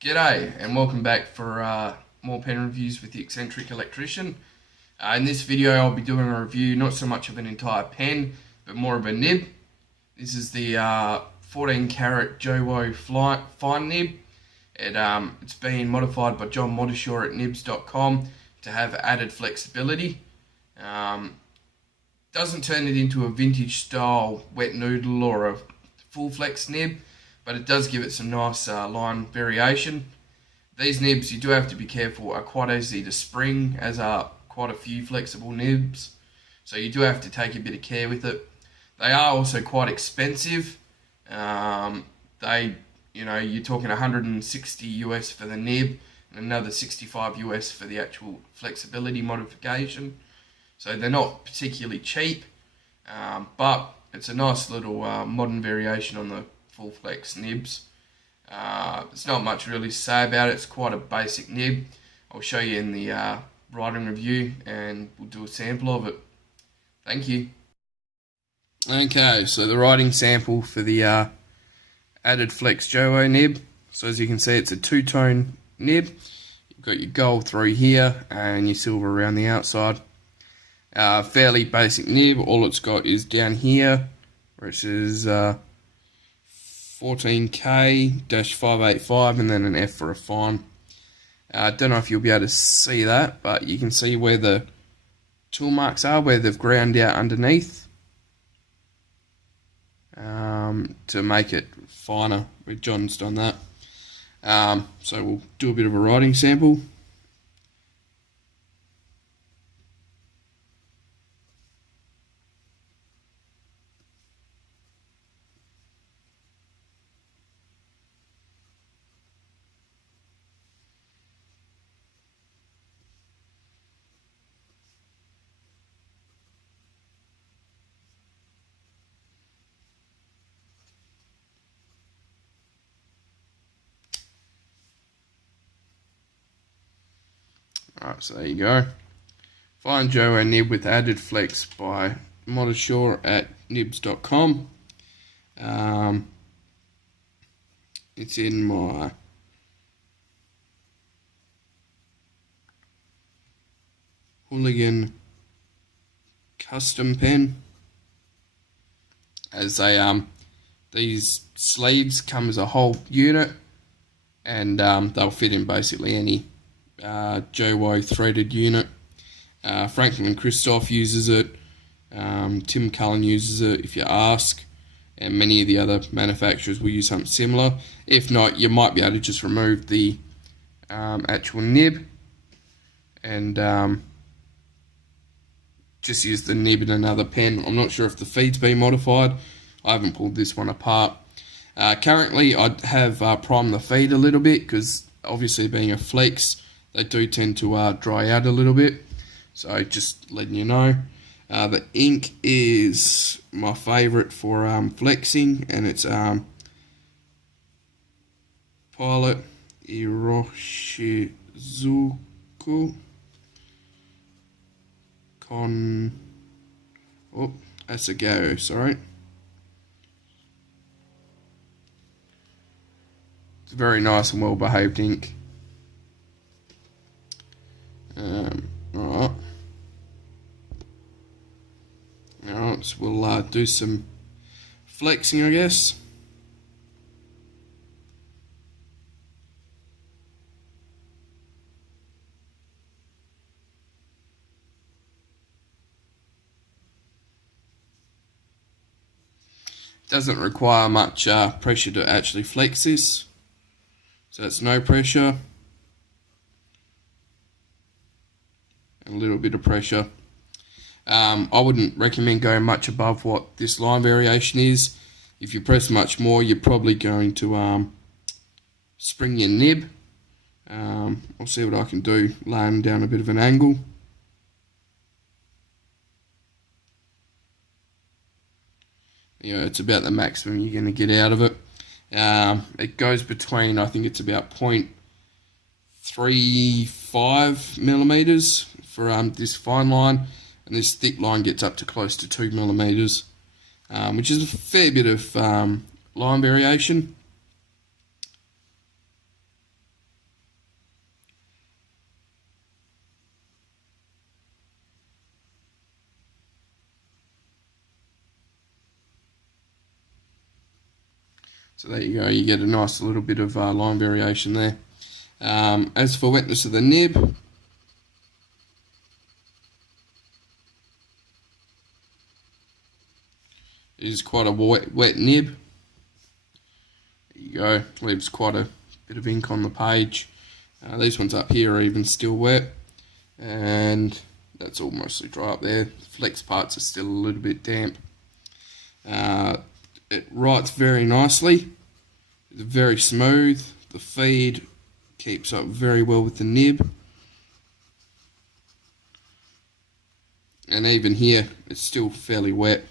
G'day and welcome back for more pen reviews with the Eccentric Electrician. In this video I'll be doing a review, not so much of an entire pen, but more of a nib. This is the 14 karat Jowo fine nib. It's been modified by J.Mottishaw at nibs.com to have added flexibility. Doesn't turn it into a vintage style wet noodle or a full flex nib, but it does give it some nice line variation. These nibs, you do have to be careful, are quite easy to spring, as are quite a few flexible nibs, so you do have to take a bit of care with it. They are also quite expensive. You're talking 160 US for the nib and another 65 US for the actual flexibility modification. So they're not particularly cheap, but it's a nice little modern variation on the full flex nibs. There's not much really to say about it. It's quite a basic nib. I'll show you in the writing review and we'll do a sample of it. Thank you. Okay, so the writing sample for the added flex Jowo nib. So as you can see, it's a two-tone nib. You've got your gold through here and your silver around the outside. Fairly basic nib. All it's got is down here, which is 14K-585 and then an F for a fine. I don't know if you'll be able to see that, but you can see where the tool marks are, where they've ground out underneath to make it finer, where John's done that. So we'll do a bit of a writing sample. Alright, so there you go. Fine Jowo nib with added flex by Nibs at nibs.com. It's in my Hooligan custom pen. As these sleeves come as a whole unit, and they'll fit in basically any Jowo threaded unit. Franklin Christoph uses it. Tim Cullen uses it if you ask, and many of the other manufacturers will use something similar. If not, you might be able to just remove the actual nib and just use the nib in another pen. I'm not sure if the feed's been modified. I haven't pulled this one apart. Currently I have primed the feed a little bit, because obviously being a flex, they do tend to dry out a little bit, so just letting you know. The ink is my favourite for flexing, and it's Pilot Iroshizuku Asagao, sorry. It's a very nice and well behaved ink. Alright, so we'll do some flexing, I guess. Doesn't require much pressure to actually flex this, so it's no pressure. A little bit of pressure. I wouldn't recommend going much above what this line variation is. If you press much more, you're probably going to spring your nib. I'll see what I can do, laying down a bit of an angle. Yeah, it's about the maximum you're going to get out of it. It goes between, I think it's about 0.35 millimeters for this fine line, and this thick line gets up to close to 2 millimeters, which is a fair bit of line variation. So there you go, you get a nice little bit of line variation there. As for wetness of the nib, it is quite a wet nib. There you go, leaves quite a bit of ink on the page. These ones up here are even still wet, and that's all mostly dry up there. The flex parts are still a little bit damp. It writes very nicely. It's very smooth. The feed keeps up very well with the nib. And even here, it's still fairly wet.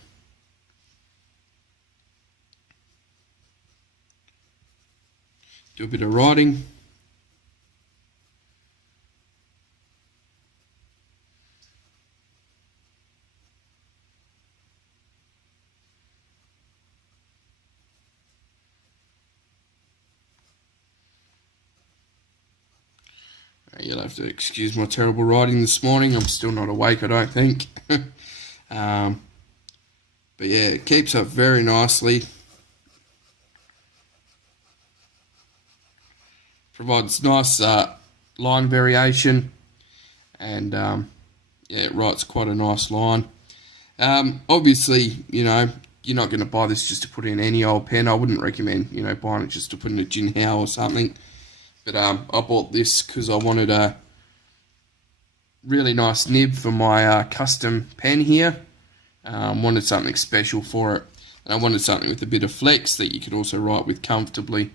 Do a bit of writing. You'll have to excuse my terrible writing this morning. I'm still not awake, I don't think. But yeah, it keeps up very nicely. Provides nice line variation, and yeah, it writes quite a nice line. Obviously, you know, you're not going to buy this just to put in any old pen. I wouldn't recommend, you know, buying it just to put in a Jinhao or something. But I bought this because I wanted a really nice nib for my custom pen here. Wanted something special for it. And I wanted something with a bit of flex that you could also write with comfortably.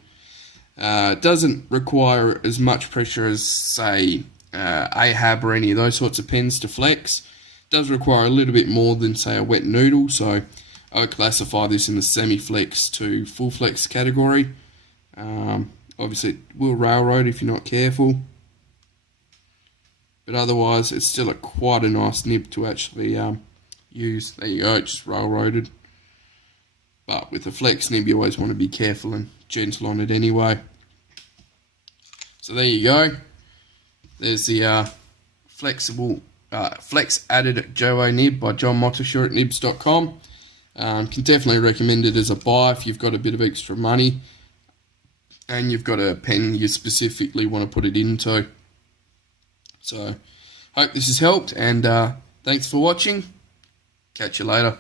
It doesn't require as much pressure as, say, Ahab or any of those sorts of pens to flex. It does require a little bit more than, say, a wet noodle. So I would classify this in the semi-flex to full flex category. Obviously, it will railroad if you're not careful. But otherwise, it's still quite a nice nib to actually use. There you go, it just railroaded. But with a flex nib, you always want to be careful and gentle on it anyway. So there you go. There's the flexible flex added Jowo Nib by J.Mottishaw at nibs.com. Can definitely recommend it as a buy if you've got a bit of extra money and you've got a pen you specifically want to put it into. So, hope this has helped, and thanks for watching. Catch you later.